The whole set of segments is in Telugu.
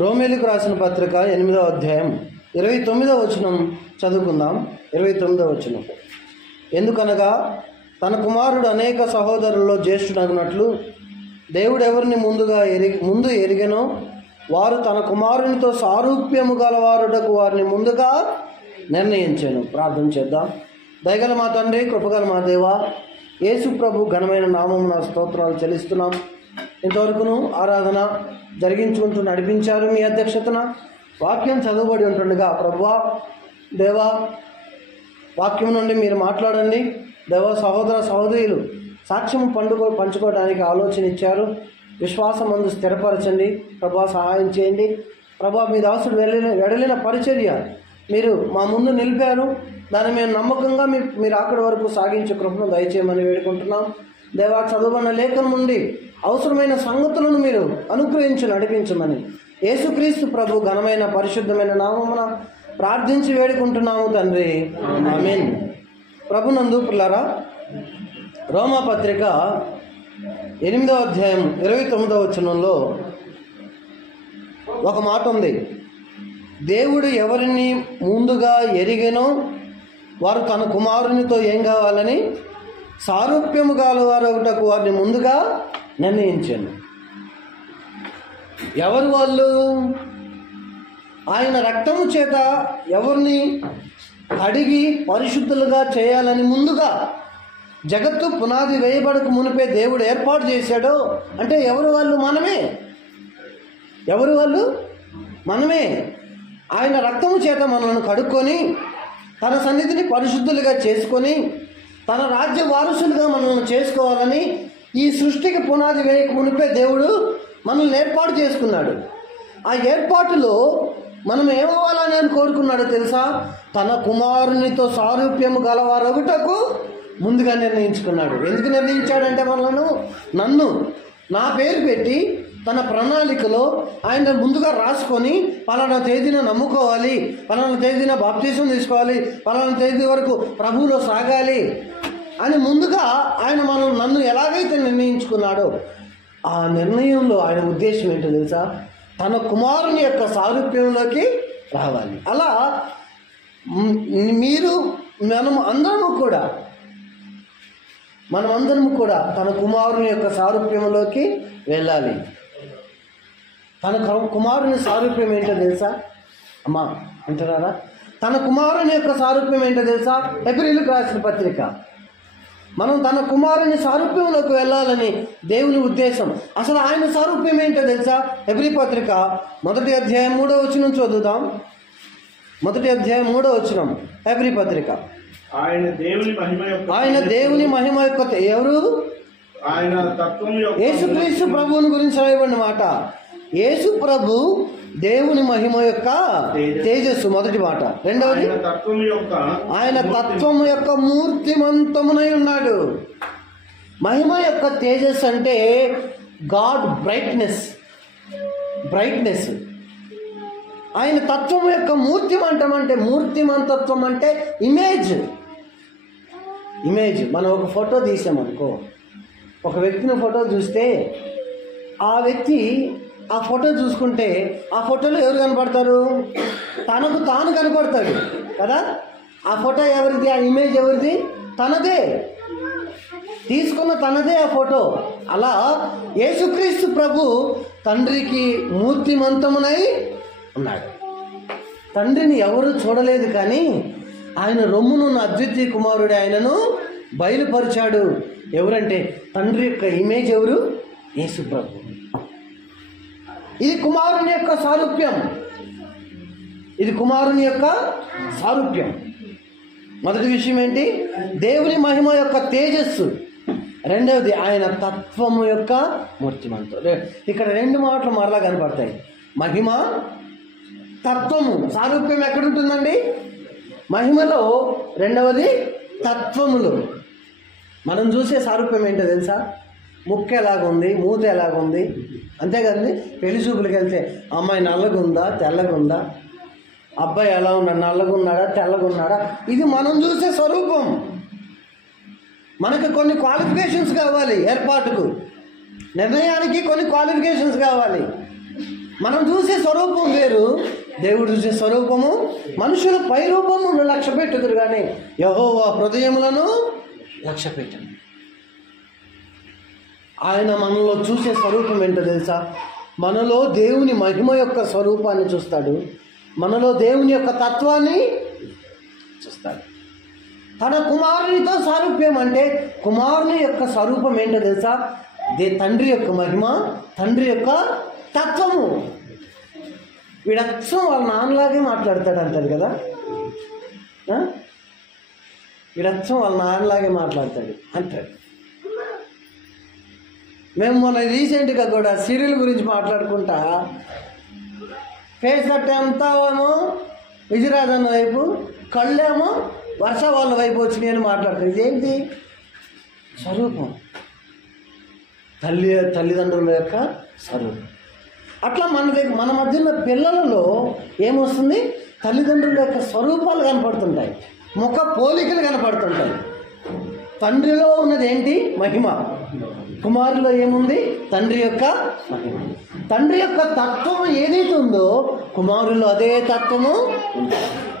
రోమేలుకు రాసిన పత్రిక 8వ అధ్యాయం 29వ వచనం చదువుకుందాం. 29వ వచనం. ఎందుకనగా తన కుమారుడు అనేక సహోదరుల్లో జ్యేష్ఠుడగినట్లు దేవుడు ఎవరిని ముందు ఎరిగెనో వారు తన కుమారునితో సారూప్యము గలవారుటకు వారిని ముందుగా నిర్ణయించాను. ప్రార్థన చేద్దాం. దయగల మా తండ్రి, కృపగల మా దేవ, యేసు ప్రభు ఘనమైన నామమున స్తోత్రాలు చెల్లిస్తున్నాం. ఇంతవరకును ఆరాధన జరిగించుకుంటూ నడిపించారు మీ అధ్యక్షతన. వాక్యం చదువుబడి ఉంటుండగా ప్రభువా దేవా, వాక్యం నుండి మీరు మాట్లాడండి. దేవ, సహోదర సహోదరులు సాక్ష్యం పంచుకోవడానికి ఆలోచన ఇచ్చారు. విశ్వాసం మందు స్థిరపరచండి ప్రభా, సహాయం చేయండి ప్రభా. మీ దాసుడు వెడలిన పరిచర్య మీరు మా ముందు నిలిపారు. దాన్ని మేము నమ్మకంగా మీరు అక్కడి వరకు సాగించే కృపను దయచేయమని వేడుకుంటున్నాం. దేవా, చదువున్న లేఖనం నుండి అవసరమైన సంగతులను మీరు అనుగ్రహించి నడిపించమని యేసుక్రీస్తు ప్రభు ఘనమైన పరిశుద్ధమైన నామమున ప్రార్థించి వేడుకుంటున్నాము తండ్రి, ఆమేన్. ప్రభునందు పిల్లారా, రోమా పత్రిక 8వ అధ్యాయం 29వ వచనంలో ఒక మాట ఉంది. దేవుడు ఎవరిని ముందుగా ఎరిగెనో వారు తన కుమారునితో ఏం కావాలని సారూప్యము గలవారు ఒకటకు వారిని ముందుగా నిర్ణయించాను. ఎవరు వాళ్ళు? ఆయన రక్తము చేత ఎవరిని అడిగి పరిశుద్ధులుగా చేయాలని ముందుగా జగత్తు పునాది వేయబడక మునిపే దేవుడు ఏర్పాటు చేశాడో. అంటే ఎవరు వాళ్ళు? మనమే. ఎవరు వాళ్ళు? మనమే. ఆయన రక్తము చేత మనల్ని కడుక్కొని తన సన్నిధిని పరిశుద్ధులుగా చేసుకొని తన రాజ్య వారసులుగా మనల్ని చేసుకోవాలని ఈ సృష్టికి పునాది వేయక మునిపే దేవుడు మనల్ని ఏర్పాటు చేసుకున్నాడు. ఆ ఏర్పాటులో మనం ఏమవ్వాలని కోరుకున్నాడో తెలుసా? తన కుమారునితో సారూప్యము గలవారొకటకు ముందుగా నిర్ణయించుకున్నాడు. ఎందుకు నిర్ణయించాడంటే నన్ను నా పేరు పెట్టి తన ప్రణాళికలో ఆయన ముందుగా రాసుకొని పలానా తేదీన నమ్ముకోవాలి, పలానా తేదీన బాప్తీసం తీసుకోవాలి, పలానా తేదీ వరకు ప్రభువులో సాగాలి అని ముందుగా ఆయన నన్ను ఎలాగైతే నిర్ణయించుకున్నాడో ఆ నిర్ణయంలో ఆయన ఉద్దేశం ఏంటో తెలుసా? తన కుమారుని యొక్క సారూప్యంలోకి రావాలి. అలా మనమందరము కూడా తన కుమారుని యొక్క సారూప్యంలోకి వెళ్ళాలి. తన కుమారుని సారూప్యం ఏంటో తెలుసా అమ్మా అంటున్నారా? తన కుమారుని యొక్క సారూప్యం ఏంటో తెలుసా? హెబ్రీయులకు రాసిన పత్రిక. మనం తన కుమారుని సారూప్యంలోకి వెళ్ళాలని దేవుని ఉద్దేశం. అసలు ఆయన సారూప్యం ఏంటో తెలుసా? హెబ్రీ పత్రిక 1వ అధ్యాయం 3వ వచనం చదువుదాం. 1వ అధ్యాయం 3వ వచనం హెబ్రీ పత్రిక. ఆయన దేవుని మహిమ యొక్క ఎవరు? ఆయన తత్వము యొక్క యేసుక్రీస్తు ప్రభువుని గురించి రాయబడిన మాట. యేసు ప్రభు దేవుని మహిమ యొక్క తేజస్సు, మొదటి మాట. రెండవది, ఆయన తత్వము యొక్క మూర్తిమంతమునై ఉన్నాడు. మహిమ యొక్క తేజస్సు అంటే గాడ్ బ్రైట్నెస్. ఆయన తత్వం యొక్క మూర్తిమంతత్వం అంటే ఇమేజ్. మనం ఒక ఫోటో తీసామనుకో, ఒక వ్యక్తిని ఫోటో చూస్తే ఆ వ్యక్తి ఆ ఫోటో చూసుకుంటే ఆ ఫోటోలో ఎవరు కనపడతారు? తనకు తాను కనపడతాడు కదా. ఆ ఫోటో ఎవరిది? ఆ ఇమేజ్ ఎవరిది? తనదే. తీసుకున్న తనదే ఆ ఫోటో. అలా యేసుక్రీస్తు ప్రభు తండ్రికి మూర్తిమంతమునై ఉన్నాడు. తండ్రిని ఎవరు చూడలేదు, కానీ ఆయన రొమ్మునున్న అద్వితీయ కుమారుడు ఆయనను బయలుపరిచాడు. ఎవరంటే తండ్రి యొక్క ఇమేజ్ ఎవరు? యేసు ప్రభు. ఇది కుమారుని యొక్క సారూప్యం. మొదటి విషయం ఏంటి? దేవుని మహిమ యొక్క తేజస్సు. రెండవది ఆయన తత్వము యొక్క మూర్తిమంతం. ఇక్కడ రెండు మాటలు మరలా కనపడతాయి. మహిమ, తత్వము. సారూప్యం ఎక్కడుంటుందండి? మహిమలో. రెండవది తత్వములో. మనం చూసే సారూప్యం ఏంటో తెలుసా? ముక్కు ఎలాగుంది, మూత ఎలాగుంది, అంతే కదండి. పెళ్లి చూపులకు వెళ్తే అమ్మాయి నల్లగుందా తెల్లగుందా, అబ్బాయి ఎలా ఉన్నాడు, నల్లగున్నాడా తెల్లగున్నాడా, ఇది మనం చూసే స్వరూపం. మనకు కొన్ని క్వాలిఫికేషన్స్ కావాలి. ఏర్పాటుకు, నిర్ణయానికి కొన్ని క్వాలిఫికేషన్స్ కావాలి. మనం చూసే స్వరూపం వేరు, దేవుడు చూసే స్వరూపము. మనుషులు పై రూపమును లక్ష్య పెట్టుదురు కానీ యెహోవా హృదయములను లక్ష్య పెట్టను. ఆయన మనలో చూసే స్వరూపం ఏంటో తెలుసా? మనలో దేవుని మహిమ యొక్క స్వరూపాన్ని చూస్తాడు, మనలో దేవుని యొక్క తత్వాన్ని చూస్తాడు. తన కుమారునితో సారూప్యం అంటే కుమారుని యొక్క స్వరూపం ఏంటో తెలుసా? తండ్రి యొక్క మహిమ, తండ్రి యొక్క తత్వము. వీడచ్చం వాళ్ళ నాన్నలాగే మాట్లాడతాడు అంటారు కదా, వీడచ్చం వాళ్ళ నాన్నలాగే మాట్లాడతాడు అంటాడు. మేము మొన్న రీసెంట్గా కూడా సీరియల్ గురించి మాట్లాడుకుంటా ఫేస్ కట్ అంతా ఏమో విజయరాజన్న వైపు, కళ్ళేమో వర్ష వాళ్ళ వైపు వచ్చినాయి అని మాట్లాడతారు. ఇదేంటి స్వరూపం? తల్లిదండ్రుల యొక్క స్వరూపం. అట్లా మన మధ్యన పిల్లలలో ఏమొస్తుంది? తల్లిదండ్రుల యొక్క స్వరూపాలు కనపడుతుంటాయి, ముఖ పోలికలు కనపడుతుంటాయి. తండ్రిలో ఉన్నది ఏంటి? మహిమ. కుమారులో ఏముంది? తండ్రి యొక్క మహిమ. తండ్రి యొక్క తత్వము ఏదైతే ఉందో కుమారుల్లో అదే తత్వము.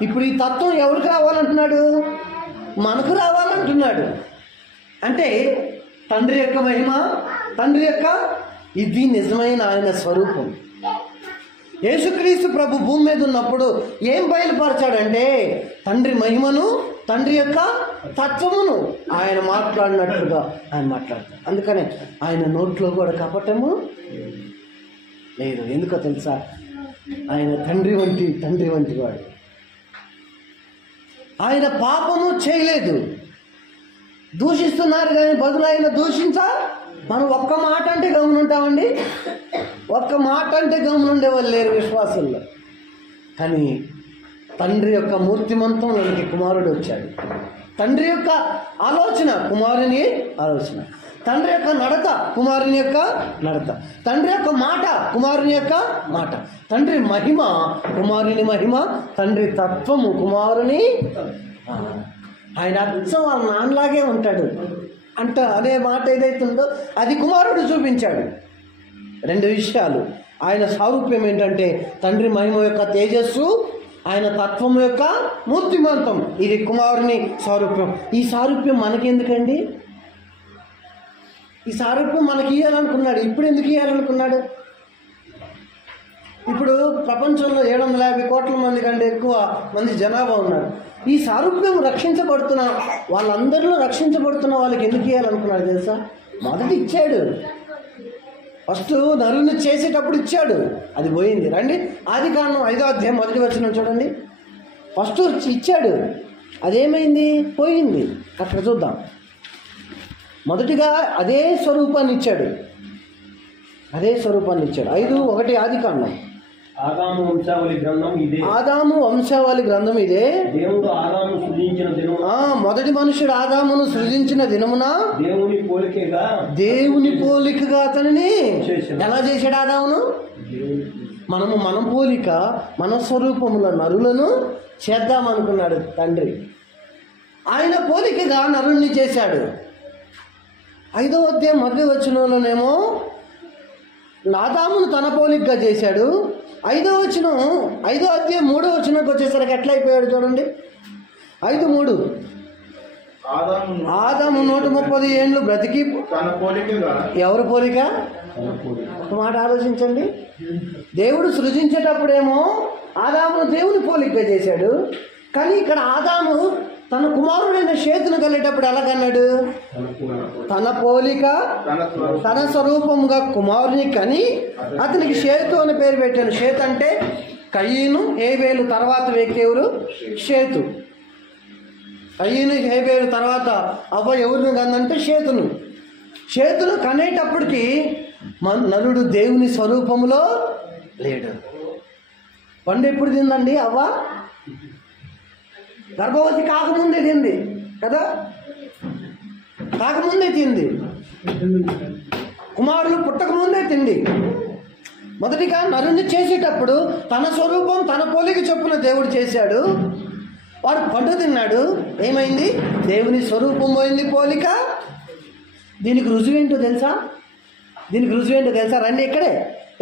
ఇప్పుడు ఈ తత్వం ఎవరికి రావాలంటున్నాడు? మనకు రావాలంటున్నాడు. అంటే తండ్రి యొక్క మహిమ, తండ్రి యొక్క ఇది నిజమైన ఆయన స్వరూపం. యేసుక్రీస్తు ప్రభు భూమి మీద ఉన్నప్పుడు ఏం బయలుపరచాడంటే తండ్రి మహిమను, తండ్రి యొక్క తత్వమును ఆయన మాట్లాడినట్లుగా ఆయన మాట్లాడతాడు. అందుకనే ఆయన నోట్లో కూడా కపటము లేదు. ఎందుకో తెలుసా? ఆయన తండ్రి వంటి వాడు. ఆయన పాపము చేయలేదు. దూషిస్తున్నారు కానీ బదులు ఆయన మనం ఒక్క మాట అంటే గమనుంటామండి. ఒక్క మాట అంటే గమనుండే వాళ్ళు లేరు విశ్వాసుల్లో. కానీ తండ్రి యొక్క మూర్తిమంతంలోనికి కుమారుడు వచ్చాడు. తండ్రి యొక్క ఆలోచన కుమారుని ఆలోచన, తండ్రి యొక్క నడత కుమారుని యొక్క నడత, తండ్రి యొక్క మాట కుమారుని యొక్క మాట, తండ్రి మహిమ కుమారుని మహిమ, తండ్రి తత్వము కుమారుని. ఆయన అచ్చం వాళ్ళ నాన్నలాగే ఉంటాడు అనే మాట ఏదైతే ఉందో అది కుమారుడు చూపించాడు. రెండు విషయాలు. ఆయన సారూప్యం ఏంటంటే తండ్రి మహిమ యొక్క తేజస్సు, ఆయన తత్వం యొక్క మూర్తిమంతం. ఇది కుమారుని సారూప్యం. ఈ సారూప్యం మనకెందుకండి? ఈ సారూప్యం మనకి ఇవ్వాలనుకున్నాడు. ఇప్పుడు ఎందుకు ఇవ్వాలనుకున్నాడు? ఇప్పుడు ప్రపంచంలో 750 కోట్ల మంది కంటే ఎక్కువ మంది జనాభా ఉన్నారు. ఈ సారూప్యం రక్షించబడుతున్న వాళ్ళందరిలో రక్షించబడుతున్న వాళ్ళకి ఎందుకు ఇవ్వాలనుకున్నాడు తెలుసా? మొదటి ఇచ్చాడు. ఫస్ట్ నరుని చేసేటప్పుడు ఇచ్చాడు, అది పోయింది. రండి ఆదికాండం 5వ అధ్యాయం 1వ వచనం చూడండి. ఫస్ట్ ఇచ్చాడు, అదేమైంది? పోయింది. అక్కడ చూద్దాం. మొదటిగా అదే స్వరూపాన్ని ఇచ్చాడు. 5:1 ఆదికాండం. ఆదాము వంశావళి గ్రంథం ఇదే. దేవుడు ఆదామును సృజించిన దినమున, మొదటి మనుషుడు ఆదామును సృజించిన దినమున దేవుని పోలికగా అతనిని ఎలా చేశాడు? ఆదామును మనం పోలిక, మన స్వరూపముల నరులను చేద్దామనుకున్నాడు తండ్రి. ఆయన పోలికగా నరుణ్ణి చేశాడు. 5వ అధ్యాయం 1వ వచనంలోనేమో ఆదామును తన పోలికగా చేశాడు. 5వ అధ్యాయం 3వ వచనంకి వచ్చేసరికి ఎట్లా అయిపోయాడు చూడండి. 5:3 ఆదాము 130 ఏండ్లు బ్రతికి తన పోలికగా. ఎవరి పోలిక? ఒక మాట ఆలోచించండి. దేవుడు సృజించేటప్పుడేమో ఆదామును దేవుని పోలికగా చేశాడు. కానీ ఇక్కడ ఆదాము తన కుమారుడైన షేతును కలిగేటప్పుడు ఎలాగన్నాడు? తన పోలిక, తన స్వరూపముగా కుమారుని కని అతనికి షేతు అని పేరు పెట్టాను. షేతు అంటే కయీను, హేబేలు తర్వాత వ్యక్తి ఎవరు? షేతు. కయీను, హేబేలు తర్వాత అవ్వ ఎవరిని కన్నంటే షేతును కనేటప్పటికి నరుడు దేవుని స్వరూపములో లేడు. పండు ఎప్పుడు తిందండి అవ్వ? గర్భవతి కాకముందే తింది కదా, కాకముందే తింది. కుమారులు పుట్టకముందే తింది. మొదటిగా నరుణ్ణి చేసేటప్పుడు తన స్వరూపం, తన పోలిక చొప్పున దేవుడు చేశాడు. వాడు పండు తిన్నాడు. ఏమైంది? దేవుని స్వరూపం పోయింది, పోలిక. దీనికి రుజువేంటో తెలుసా? రండి ఇక్కడే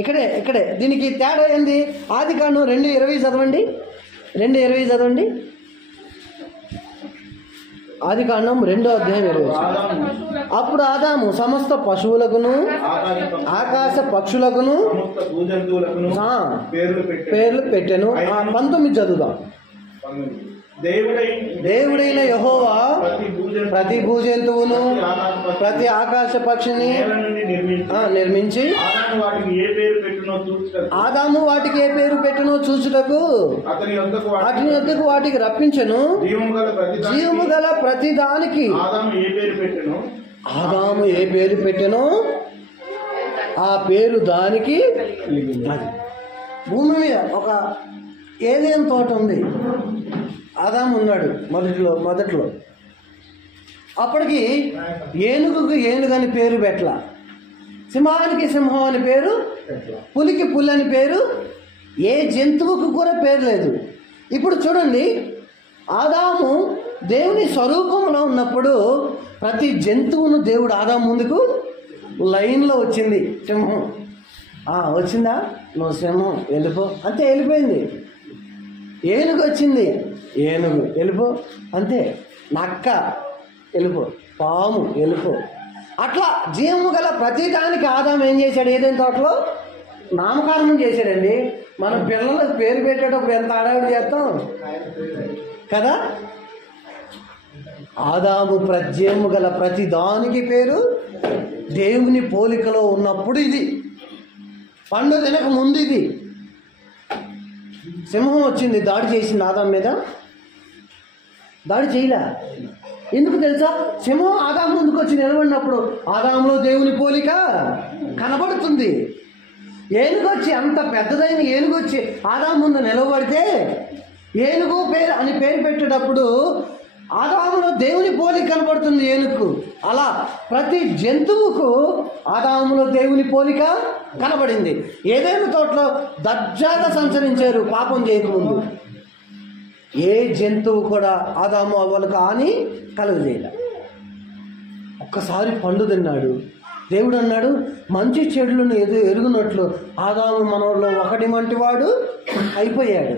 ఇక్కడే దీనికి తేడా ఏంది? ఆదికాండం 2:20 చదవండి. 2:20 చదవండి. ఆదికాండం 2:20. ఆదాము అప్పుడు ఆదాము సమస్త పశువులకును ఆకాశ పక్షులకును సమస్త భూజంతువులకును ఆ, పేర్లు పేర్లు పెట్టెను. 19 చదువుదాం. దేవుడైన యెహోవా ప్రతి భూజంతువును ప్రతి ఆకాశ పక్షిని నిర్మించి ఆదాము వాటికి ఏ పేరు పెట్టునో చూచుటకు అతని యొద్దకు వాటికి రప్పించెను. జీవము గల ప్రతి దానికి ఆదాము ఏ పేరు పెట్టెనో ఆ పేరు దానికి. భూమి మీద ఒక ఏదేం తోట ఉంది. ఆదాము ఉన్నాడు మొదట్లో. అప్పటికి ఏనుగుకు ఏనుగు అని పేరు పెట్టల, సింహానికి సింహం అని పేరు, పులికి పులి అని పేరు, ఏ జంతువుకు కూడా పేరు లేదు. ఇప్పుడు చూడండి, ఆదాము దేవుని స్వరూపంలో ఉన్నప్పుడు ప్రతి జంతువును దేవుడు ఆదాము ముందుకు లైన్లో వచ్చింది. సింహం వచ్చిందా, నువ్వు సింహం వెళ్ళిపో అంతే, వెళ్ళిపోయింది. ఏనుగు వచ్చింది, ఏనుగు వెళ్ళిపో అంతే. నక్క వెళ్ళిపో, పాము వెళ్ళిపో. అట్లా జీవము గల ప్రతి దానికి ఆదాము ఏం చేశాడు? ఏదైనా తోటలో నామకరణం చేశాడండి. మన పిల్లలకు పేరు పెట్టేటప్పుడు ఎంత హడావిడి చేస్తాం కదా. ఆదాము ప్రజ్ఞము గల ప్రతి దానికి పేరు దేవుని పోలికలో ఉన్నప్పుడు ఇది, పండు తినక ముందు ఇది. సింహం వచ్చింది, దాడి చేసింది ఆదాము మీద, దాడి చేయలే. ఎందుకు తెలుసా? సింహం ఆదాము ముందుకు వచ్చి నిలబడినప్పుడు ఆదాములో దేవుని పోలిక కనబడుతుంది. ఏనుగు వచ్చి, అంత పెద్దదైన ఏనుగు వచ్చి ఆదాము ముందు నిలబడితే ఏనుగు పేరు అని పేరు పెట్టేటప్పుడు ఆదాములో దేవుని పోలిక కనబడుతుంది ఏనుగు. అలా ప్రతి జంతువుకు ఆదాములో దేవుని పోలిక కనబడింది. ఏదైనా తోటలో దర్జాగా సంచరించారు పాపం చేయకముందు. ఏ జంతువు కూడా ఆదాము అవ్వలకు హాని కలుగజేయలే. ఒక్కసారి పండు తిన్నాడు. దేవుడు అన్నాడు, మంచి చెడులను ఎరుగునట్లు ఆదాము మనలో ఒకటి వంటి వాడు అయిపోయాడు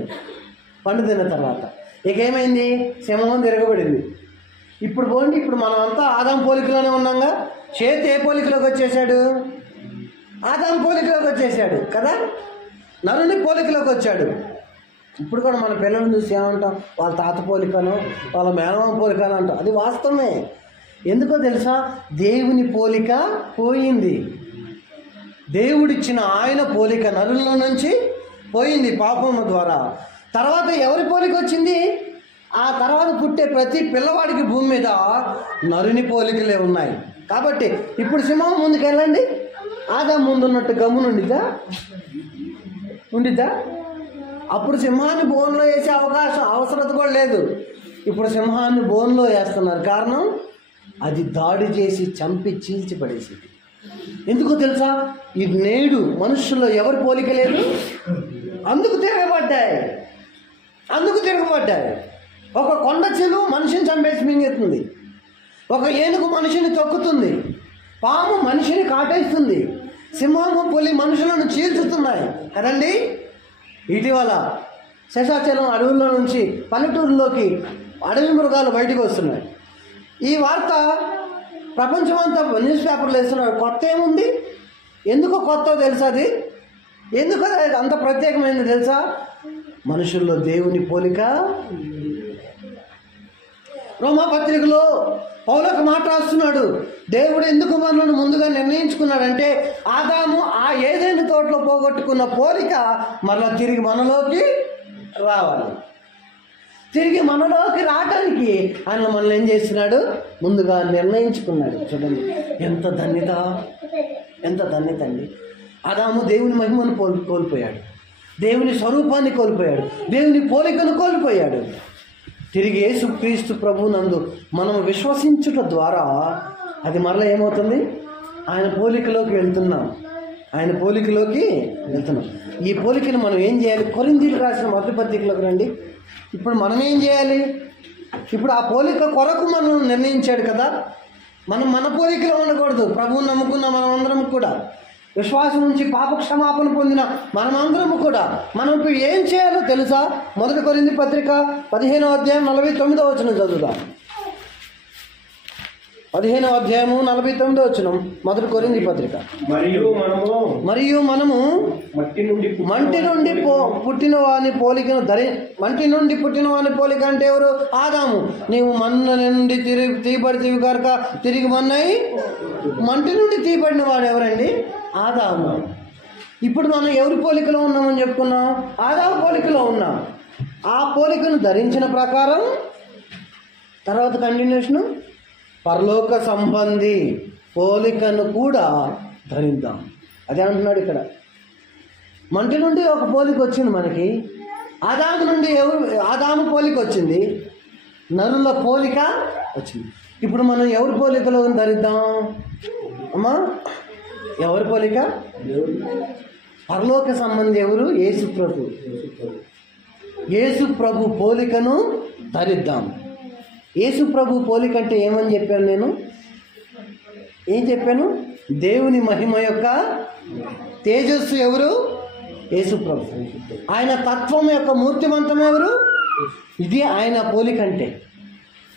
పండు తిన్న తర్వాత. ఇక ఏమైంది? సింహం తిరగబడింది. ఇప్పుడు పోండి, ఇప్పుడు మనమంతా ఆదాం పోలికలోనే ఉన్నాంగా. చేతి ఏ పోలికలోకి వచ్చేసాడు? ఆదాం పోలికలోకి వచ్చేసాడు కదా. నరుని పోలికలోకి వచ్చాడు. ఇప్పుడు కూడా మన పిల్లలను చూసి ఏమంటాం? వాళ్ళ తాత పోలికనో వాళ్ళ మేనమామ పోలికనో అంటాం. అది వాస్తవమే. ఎందుకో తెలుసా? దేవుని పోలిక పోయింది. దేవుడిచ్చిన ఆయన పోలిక నరుల్లో నుంచి పోయింది పాపం ద్వారా. తర్వాత ఎవరి పోలిక వచ్చింది? ఆ తర్వాత పుట్టే ప్రతి పిల్లవాడికి భూమి మీద నరుని పోలికలే ఉన్నాయి. కాబట్టి ఇప్పుడు సింహం ముందుకు వెళ్ళండి, ఆదాము ముందున్నట్టు గమ్మునుండిద్దా? ఉండిద్దా? అప్పుడు సింహాన్ని బోన్లో వేసే అవసరత కూడా లేదు. ఇప్పుడు సింహాన్ని బోన్లో వేస్తున్నారు. కారణం, అది దాడి చేసి చంపి చీల్చి పడేసింది. ఎందుకో తెలుసా? ఈ నేడు మనుషుల్లో ఎవరి పోలిక లేదు, అందుకు తిరగబడ్డాయి. ఒక కొండ చెలువు మనిషిని చంపేసి మింగెత్తుంది, ఒక ఏనుగు మనిషిని తొక్కుతుంది, పాము మనిషిని కాటేస్తుంది, సింహము పులి మనుషులను చీల్చుతున్నాయి కదండి. ఇటీవల శేషాచలం అడవుల్లో నుంచి పల్లెటూరులోకి అడవి మృగాలు బయటకు వస్తున్నాయి. ఈ వార్త ప్రపంచమంతా న్యూస్ పేపర్లు వేస్తున్నారు. కొత్త ఏముంది? ఎందుకో కొత్త తెలుసా? అది ఎందుకో అంత ప్రత్యేకమైనది తెలుసా? మనుషుల్లో దేవుని పోలిక. రోమాపత్రికలో పౌలకు మాట రాస్తున్నాడు. దేవుడు ఎందుకు మనల్ని ముందుగా నిర్ణయించుకున్నాడంటే ఆదాము ఆ ఏదైనా తోటలో పోగొట్టుకున్న పోలిక మరలా తిరిగి మనలోకి రావాలి. తిరిగి మనలోకి రావడానికి ఆయన మనల్ని ఏం చేస్తున్నాడు? ముందుగా నిర్ణయించుకున్నాడు. చూడండి ఎంత ధన్యత, ఎంత ధన్యత అండి. ఆదాము దేవుని మహిమను కోల్పోయాడు, దేవుని స్వరూపాన్ని కోల్పోయాడు, దేవుని పోలికను కోల్పోయాడు. తిరిగి యేసుక్రీస్తు ప్రభువునందు మనం విశ్వసించుట ద్వారా అది మరలా ఏమవుతుంది? ఆయన పోలికలోకి వెళ్తున్నాం. ఈ పోలికను మనం ఏం చేయాలి? కొరింథీయులకు రాసిన మొదటి పత్రికలోకి రండి. ఇప్పుడు మనం ఏం చేయాలి? ఇప్పుడు ఆ పోలిక కొరకు మనం నిర్ణయించాడు కదా. మనం మన పోలికలో ఉండకూడదు. ప్రభువుని నమ్ముకున్న మనం అందరం కూడా విశ్వాసం నుంచి పాప క్షమాపణ పొందిన మనమందరము కూడా మనం ఇప్పుడు ఏం చేయాలో తెలుసా? 1 కొరింథీ పత్రిక 15వ అధ్యాయం 49వ వచనం చదువుదాం. 15వ అధ్యాయము 49వ వచనం 1 కొరింథీ పత్రిక. మరియు మనము మంటి నుండి పుట్టిన వాని పోలికను మంటి నుండి పుట్టిన వాని పోలిక అంటే ఎవరు? ఆదాము. నీవు మన్న నుండి తీయబడితివి కనుక తిరిగి మన్నయి మంటి నుండి తీయబడిన వాడు ఎవరండి? ఆదాము. ఇప్పుడు మనం ఎవరి పోలికలో ఉన్నామని చెప్పుకున్నాం? ఆదాము పోలికలో ఉన్నాం. ఆ పోలికను ధరించిన ప్రకారం తర్వాత కంటిన్యూషన్ పరలోక సంబంధి పోలికను కూడా ధరిద్దాం. అదే అంటున్నాడు ఇక్కడ. మంటి నుండి ఒక పోలిక వచ్చింది మనకి. ఆదాము నుండి ఆదాము పోలిక వచ్చింది, నరుల పోలిక వచ్చింది. ఇప్పుడు మనం ఎవరి పోలికలో ధరిద్దాం అమ్మా? ఎవరి పోలిక? పరలోక సంబంధి ఎవరు? యేసు ప్రభు. యేసు ప్రభు పోలికను ధరిద్దాం. యేసు ప్రభు పోలిక అంటే ఏమని చెప్పాను నేను? ఏం చెప్పాను? దేవుని మహిమ యొక్క తేజస్సు ఎవరు? యేసు ప్రభు. ఆయన తత్వం యొక్క మూర్తిమంతం ఎవరు? ఇది ఆయన పోలిక అంటే.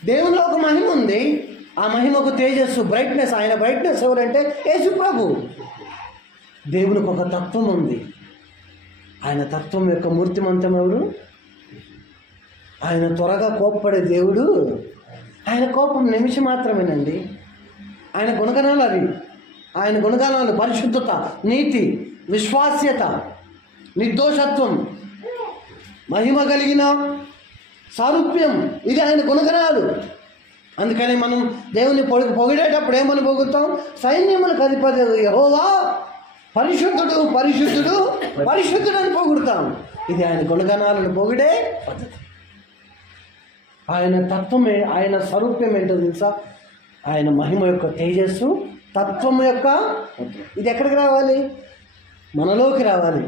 దేవునిలో ఒక మహిమ ఉంది, ఆ మహిమకు తేజస్సు, బ్రైట్నెస్. ఆయన బ్రైట్నెస్ ఎవరంటే యేసు ప్రభు. దేవునికి ఒక తత్వం ఉంది, ఆయన తత్వం యొక్క మూర్తిమంతం ఎవరు? ఆయన త్వరగా కోప్పడే దేవుడు. ఆయన కోపం నిమిషం మాత్రమేనండి. ఆయన గుణగణాలు అవి. ఆయన గుణగణాలు పరిశుద్ధత, నీతి, విశ్వాస్యత, నిర్దోషత్వం, మహిమ కలిగిన సారూప్యం. ఇది ఆయన గుణగణాలు. అందుకని మనం దేవుని పొగిడేటప్పుడు ఏమని పొగుతాం? సైన్యములకు అధిపతి యెహోవా పరిశుద్ధుడు, పరిశుద్ధుడు, పరిశుద్ధుడు అని పొగుడుతాం. ఇది ఆయన గుణగణాలను పొగిడే పద్ధతి. ఆయన తత్వమే, ఆయన స్వరూప్యం ఏంటో తెలుసా? ఆయన మహిమ యొక్క తేజస్సు, తత్వం యొక్క. ఇది ఎక్కడికి రావాలి? మనలోకి రావాలి.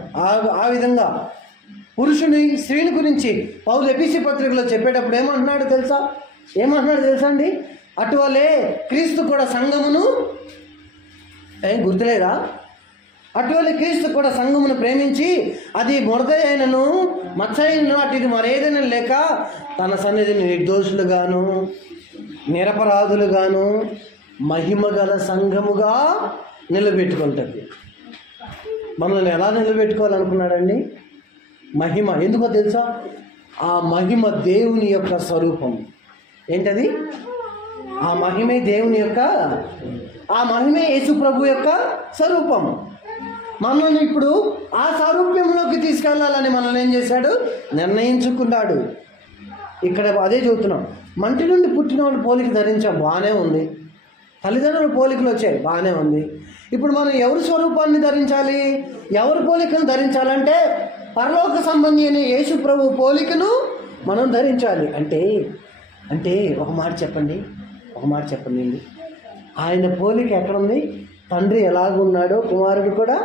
ఆ విధంగా పురుషుని స్త్రీని గురించి పౌలు ఎఫెసీ పత్రికలో చెప్పేటప్పుడు ఏమంటున్నాడు తెలుసా? అండి? అటువలే క్రీస్తు కూడా సంఘమును, గుర్తులేదా? అటువలే క్రీస్తు కూడా సంఘమును ప్రేమించి అది ముడతైనను మచ్చైనను అటు మరేదైనా లేక తన సన్నిధిని నిర్దోషులుగాను నిరపరాధులుగాను మహిమ గల సంఘముగా నిలబెట్టుకుంటుంది. మనల్ని ఎలా నిలబెట్టుకోవాలనుకున్నాడండి? మహిమ. ఎందుకో తెలుసా? ఆ మహిమ దేవుని యొక్క స్వరూపం. ఏంటది? ఆ మహిమే దేవుని యొక్క, ఆ మహిమే యేసు ప్రభు యొక్క స్వరూపం. మనల్ని ఇప్పుడు ఆ స్వరూప్యంలోకి తీసుకెళ్లాలని మనల్ని ఏం చేశాడు? నిర్ణయించుకున్నాడు. ఇక్కడ అదే చెబుతున్నాం. మంటి నుండి పుట్టిన వాళ్ళు పోలిక ధరించాం, బాగానే ఉంది. తల్లిదండ్రుల పోలికలు వచ్చాయి, బాగానే ఉంది. ఇప్పుడు మనం ఎవరి స్వరూపాన్ని ధరించాలి? ఎవరి పోలికను ధరించాలంటే పరలోక సంబంధి అనే యేసు ప్రభు పోలికను మనం ధరించాలి. అంటే ఒక మాట చెప్పండి. ఆయన పోలిక ఎక్కడుంది? తండ్రి ఎలాగున్నాడో కుమారుడు కూడా,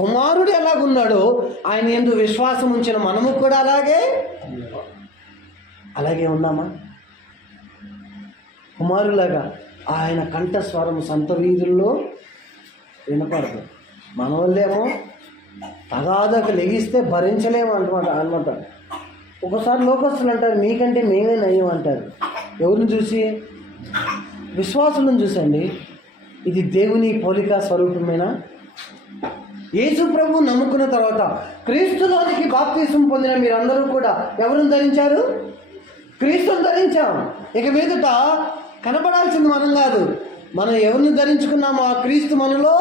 కుమారుడు ఎలాగున్నాడో ఆయన యందు విశ్వాసం ఉంచిన మనము కూడా అలాగే ఉన్నామా? కుమారులాగా ఆయన కంఠస్వరం సంత వీధుల్లో వినపడదు. మన వాళ్ళేమో తగాదకు లెగిస్తే భరించలేము అనమాట. ఒకసారి లోకస్తులు అంటారు, మీకంటే మేమే నయం అంటారు. ఎవరిని చూసి? విశ్వాసులను చూసండి. ఇది దేవుని పోలిక స్వరూపమైన యేసు ప్రభు నమ్ముకున్న తర్వాత క్రీస్తులోనికి బాప్తిసం పొందిన మీరందరూ కూడా ఎవరిని ధరించారు? క్రీస్తుని ధరించాం. ఇక మీదట కనపడాల్సింది మనం కాదు, మనం ఎవరిని ధరించుకున్నామో ఆ క్రీస్తు మనలో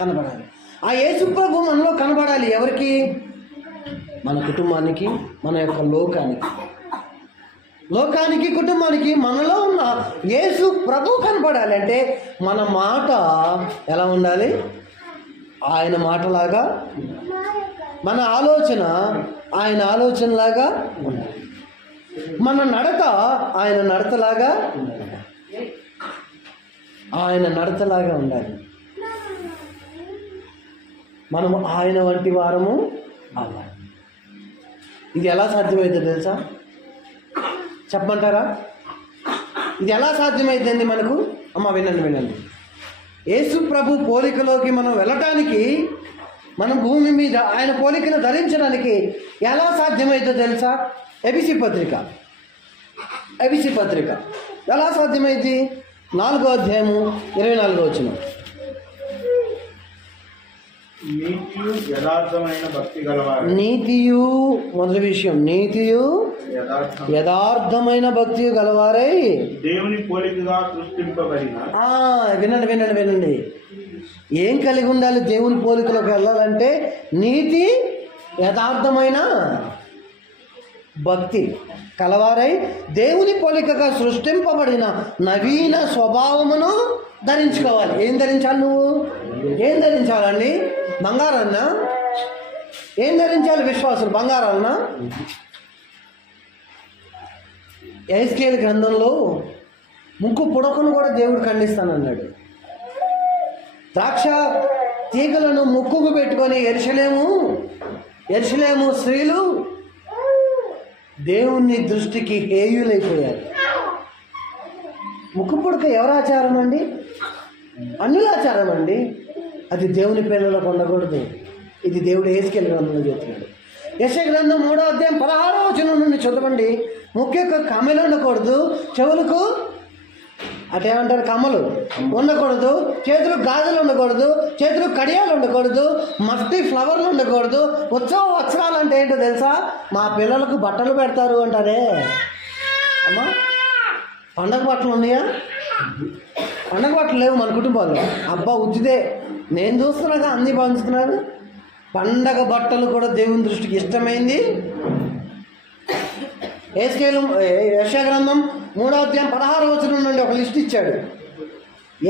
కనపడాలి. ఆ యేసు ప్రభు మనలో కనపడాలి. ఎవరికి? మన కుటుంబానికి, మన యొక్క లోకానికి, కుటుంబానికి మనలో ఉన్న యేసు ప్రభు కనపడాలి. అంటే మన మాట ఎలా ఉండాలి? ఆయన మాటలాగా, మన ఆలోచన ఆయన ఆలోచనలాగా ఉండాలి. మన నడత ఆయన నడతలాగా ఉండాలి. మనము ఆయన వంటి వారము అవ్వాలి. ఇది ఎలా సాధ్యమవుతుందో తెలుసా? చెప్పమంటారా? ఇది ఎలా సాధ్యమైందండి మనకు? అమ్మ వినండి. యేసు ప్రభు పోలికలోకి మనం వెళ్ళటానికి, మనం భూమి మీద ఆయన పోలికను ధరించడానికి ఎలా సాధ్యమైందో తెలుసా? ఎబిసి పత్రిక ఎలా సాధ్యమైంది? 4వ అధ్యాయము 24వ వచనం. నీతియు యథార్థమైన భక్తి గలవారు. నీతియు మొదటి విషయం, నీతియు యథార్థమైన భక్తి గలవారై దేవుని పోలికగా సృష్టింపబడిన. వినండి. ఏం కలిగి ఉండాలి దేవుని పోలికలోకి వెళ్ళాలంటే? నీతి యథార్థమైన భక్తి కలవారై దేవుని పోలికగా సృష్టింపబడిన నవీన స్వభావమును ధరించుకోవాలి. ఏం ధరించాలి? నువ్వు ఏం ధరించాలండి? బంగారాన్నా? ఏం ధరించాలి విశ్వాసులు? బంగారాలనా? యెహెజ్కేలు గ్రంథంలో ముక్కు పుడకను కూడా దేవుడు ఖండిస్తానన్నాడు. ద్రాక్ష తీగలను ముక్కుకు పెట్టుకొని యెరూషలేము స్త్రీలు దేవుని దృష్టికి హేయులైపోయారు. ముక్కు పుడక ఎవరు ఆచారం అండి? అన్యుల ఆచారం అండి. అది దేవుని పిల్లలకు ఉండకూడదు. ఇది దేవుడు యెహెజ్కేలు గ్రంథంలో చెప్తున్నాడు. యెషయా గ్రంథం 3వ అధ్యాయం 16వ వచనం నుండి చదవండి. ముఖ్యంగా కమ్మలు ఉండకూడదు, చెవులకు అటేమంటారు కమ్మలు ఉండకూడదు, చేతులకు గాజులు ఉండకూడదు, చేతులకు కడియాలు ఉండకూడదు, మస్తి ఫ్లవర్లు ఉండకూడదు. ఉత్సవ వస్త్రాలు అంటే ఏంటో తెలుసా? మా పిల్లలకు బట్టలు పెడతారు అంటారే అమ్మా. పండగ బట్టలు ఉన్నాయా? పండగ బట్టలు లేవు మన కుటుంబాల్లో. అబ్బా ఉచితే, నేను చూస్తున్నాగా అన్నీ పంచుతున్నారు. పండగ బట్టలు కూడా దేవుని దృష్టికి ఇష్టమైంది. యెషయా గ్రంథం 3వ అధ్యాయం 16వ వచనం నుండి ఒక లిస్ట్ ఇచ్చాడు.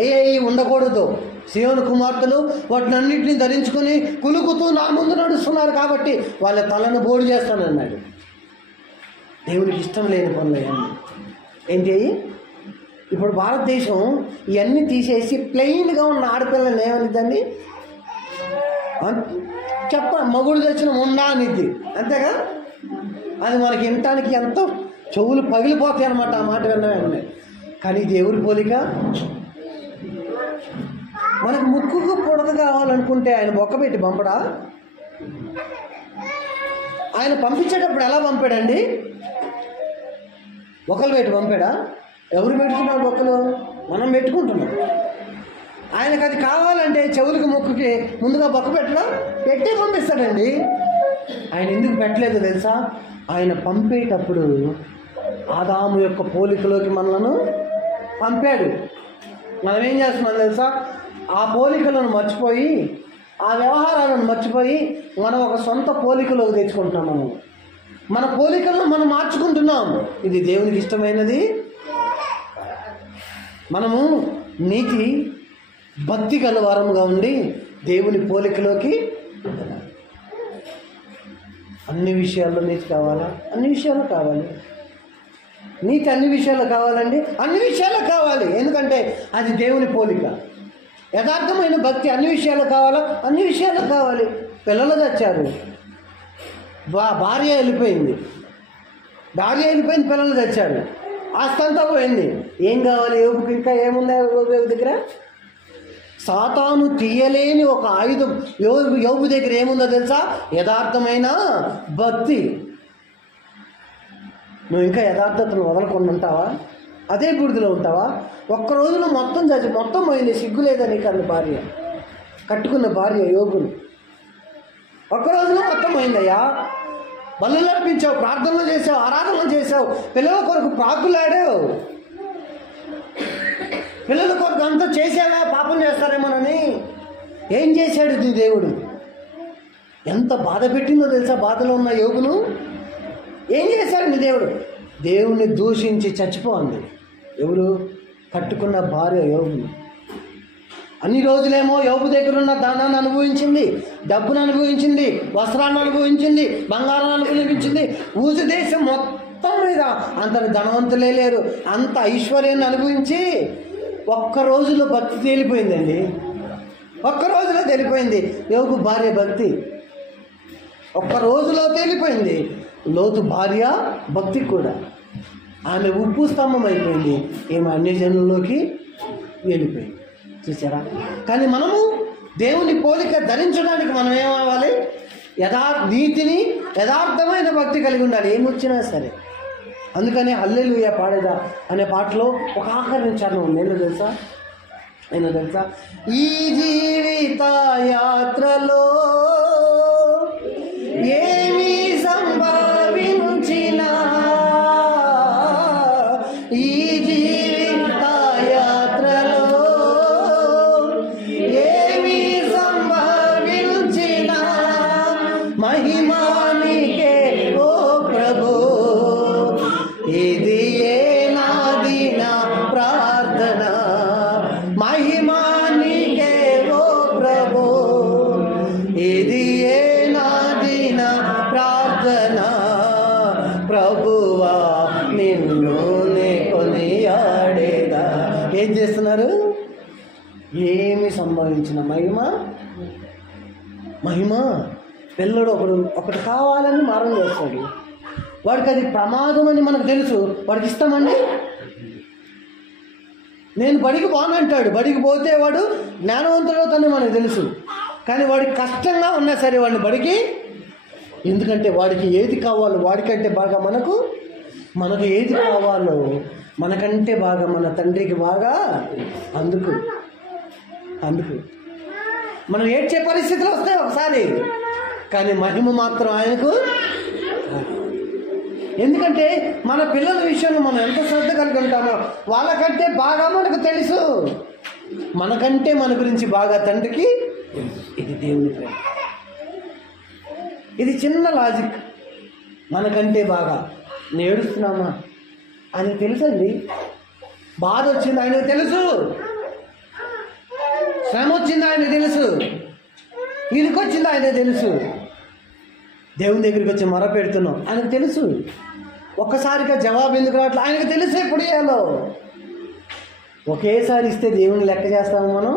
ఏ ఉండకూడదు. సీయోను కుమార్తెలు వాటిని అన్నింటినీ ధరించుకొని కులుకుతూ నా ముందు నడుస్తున్నారు కాబట్టి వాళ్ళ తలను బోడు చేస్తానన్నాడు. దేవునికి ఇష్టం లేని పనులు ఏంటి? ఇప్పుడు భారతదేశం ఇవన్నీ తీసేసి ప్లెయిన్గా ఉన్న ఆడపిల్లని ఏమనిద్దండి? మగుడు తెచ్చిన ఉండా అనిద్ది, అంతేగా? అది మనకి వినటానికి ఎంతో చెవులు పగిలిపోతాయి అన్నమాట ఆ మాట విన్నామే. కానీ దేవుడి పోలిక మనకు ముక్కుకు పొడక కావాలనుకుంటే ఆయన బొక్క పెట్టి పంపడా? ఆయన పంపించేటప్పుడు ఎలా పంపాడండి? బొక్కలు పెట్టి పంపాడా? ఎవరు పెట్టుకున్నారు బొక్కలు? మనం పెట్టుకుంటున్నాం. ఆయనకు అది కావాలంటే చెవులకు ముక్కుకి ముందుగా బొక్క పెట్టడా? పెట్టే పంపిస్తాడండి. ఆయన ఎందుకు పెట్టలేదు తెలుసా? ఆయన పంపేటప్పుడు ఆదాము యొక్క పోలికలోకి మనలను పంపాడు. మనం ఏం చేస్తున్నాం తెలుసా? ఆ పోలికలను మర్చిపోయి, ఆ వ్యవహారాలను మర్చిపోయి మనం ఒక సొంత పోలికలోకి తెచ్చుకుంటున్నాం. మన పోలికలను మనం మార్చుకుంటున్నాం. ఇది దేవునికి ఇష్టమైనది. మనము నీతి భక్తి గల వారముగా ఉండి దేవుని పోలికలోకి అన్ని విషయాల్లో నీతి కావాలా? అన్ని విషయాల్లో కావాలి. నీతి అన్ని విషయాల్లో కావాలండి, అన్ని విషయాల్లో కావాలి. ఎందుకంటే అది దేవుని పోలిక. యథార్థమైన భక్తి అన్ని విషయాల్లో కావాలా? అన్ని విషయాల్లో కావాలి. పిల్లలు తెచ్చారు, భార్య వెళ్ళిపోయింది, పిల్లలు తెచ్చారు, ఆస్తంతా పోయింది. ఏం కావాలి యోగుకి? ఇంకా ఏముంది యోగు దగ్గర? సాతాను తీయలేని ఒక ఆయుధం యోగు దగ్గర ఏముందో తెలుసా? యథార్థమైన భక్తి. నువ్వు ఇంకా యథార్థతను వదలకుండా ఉంటావా? అదే బూడిదలో ఉంటావా? ఒక్క రోజులో మొత్తం పోయింది. సిగ్గు లేదని కన్న భార్య, కట్టుకున్న భార్య యోగుని ఒక్క రోజులో మొత్తం పోయిందయ్యా. బలులు అర్పించావు, ప్రార్థనలు చేసావు, ఆరాధనలు చేసావు, పిల్లల కొరకు ప్రాకులాడావు, పిల్లల కొరకు అంతా చేసావా? పాపం చేస్తారేమోనని. ఏం చేశాడు నీ దేవుడు? ఎంత బాధ పెట్టిందో తెలుసా బాధలో ఉన్న యోగును? ఏం చేశాడు నీ దేవుడు? దేవుణ్ణి దూషించి చచ్చిపోంది. ఎవరు? కట్టుకున్న భార్య యోగును. అన్ని రోజులేమో యోబు దగ్గర ఉన్న ధనాన్ని అనుభవించింది, డబ్బును అనుభవించింది, వస్త్రాన్ని అనుభవించింది, బంగారాన్ని అనుభవించింది. ఊజు దేశం మొత్తం మీద అంతటి ధనవంతులే లేరు. అంత ఐశ్వర్యాన్ని అనుభవించి ఒక్క రోజులో భక్తి తేలిపోయిందండి. ఒక్క రోజులో తేలిపోయింది యోగు భార్య భక్తి. ఒక్క రోజులో తేలిపోయింది. లోతు భార్య భక్తి కూడా. ఆమె ఉప్పు స్తంభం అయిపోయింది. ఏమి అన్ని జనుల్లోకి వెళ్ళిపోయింది. చూసారా? కానీ మనము దేవుని పోలిక ధరించడానికి మనం ఏమవ్వాలి? నీతిని, యథార్థమైన భక్తి కలిగి ఉండాలి, ఏమొచ్చినా సరే. అందుకని హల్లెలూయా పాడేదా అనే పాటలో ఒక ఆఖరి చరణం ఉంది. ఏంటో తెలుసా? ఈ జీవిత యాత్రలో ఏమి సంభవించినా, ఈ జీవిత యాత్రలో ఏమి సంభవించినా, మహిమానికే ఓ ప్రభు, ఇది ఏ నాది నా ప్రార్థన, మహిమానికే ఓ ప్రభు, ఇది ఏ నాది నా ప్రార్థన, ప్రభువా నిన్ను నే కొనియాడేదా. ఏం చేస్తున్నారు? ఏమి సంభవించిన మహిమ పిల్లడు ఒకటి కావాలని మారం చేస్తాడు. వాడికి అది ప్రమాదం అని మనకు తెలుసు, వాడికి ఇస్తామండి. నేను బడికి పోనంటాడు, బడికి పోతే వాడు జ్ఞానవంతుడు అవుతాడని మనకు తెలుసు. కానీ వాడికి కష్టంగా ఉన్నా సరే వాడిని బడికి, ఎందుకంటే వాడికి ఏది కావాలో వాడికంటే బాగా మనకు ఏది కావాలో మనకంటే బాగా మన తండ్రికి బాగా. అందుకు మనం ఏడ్చే పరిస్థితులు వస్తాయి ఒకసారి, కానీ మహిమ మాత్రం ఆయనకు. ఎందుకంటే మన పిల్లల విషయంలో మనం ఎంత శ్రద్ధ కలిగి ఉంటామో వాళ్ళకంటే బాగా మనకు తెలుసు, మనకంటే మన గురించి బాగా తండ్రికి. ఇది దేవుని ప్రేమ. ఇది చిన్న లాజిక్. మనకంటే బాగా నేడుస్తున్నామా ఆయనకు తెలుసండి. బాధ వచ్చింది ఆయనకు తెలుసు, శ్రమ వచ్చింది ఆయనకు తెలుసు, ఇరుకొచ్చింది ఆయనకు తెలుసు. దేవుని దగ్గరికి వచ్చి మొర పెడుతున్నాం ఆయనకు తెలుసు. ఒక్కసారిగా జవాబు ఎందుకు రావట్లేదు ఆయనకు తెలుసు ఎప్పుడు ఇవ్వాలో. ఒకేసారి ఇస్తే దేవుని లెక్క చేస్తాము మనం.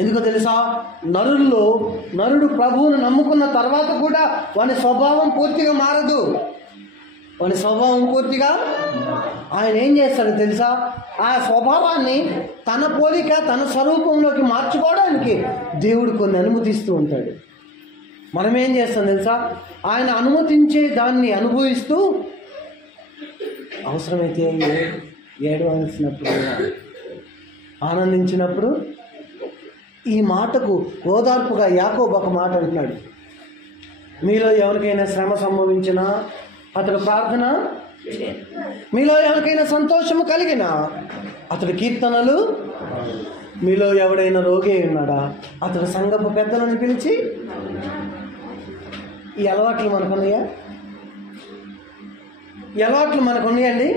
ఎందుకో తెలుసా? నరుడు ప్రభువును నమ్ముకున్న తర్వాత కూడా వాని స్వభావం పూర్తిగా మారదు. ఆయన ఏం చేస్తాడు తెలుసా? ఆ స్వభావాన్ని తన పోలిక, తన స్వరూపంలోకి మార్చుకోవడానికి దేవుడు కొన్ని అనుమతిస్తూ ఉంటాడు. మనం ఏం చేస్తాం తెలుసా? ఆయన అనుమతించే దాన్ని అనుభవిస్తూ అవసరమైతే ఏడవలసినప్పుడు, ఆనందించినప్పుడు. ఈ మాటకు ఓదార్పుగా యాకోబు ఒక మాట అంటున్నాడు, మీలో ఎవరికైనా శ్రమ సంభవించినా అతడు ప్రార్థన, మీలో ఎవరికైనా సంతోషము కలిగినా అతడు కీర్తనలు, మీలో ఎవడైనా రోగి ఉన్నాడా అతడు సంఘపు పెద్దలను పిలిచి. ఈ అలవాట్లు మనకున్నాయా? ఈ అలవాట్లు మనకున్నాయండి.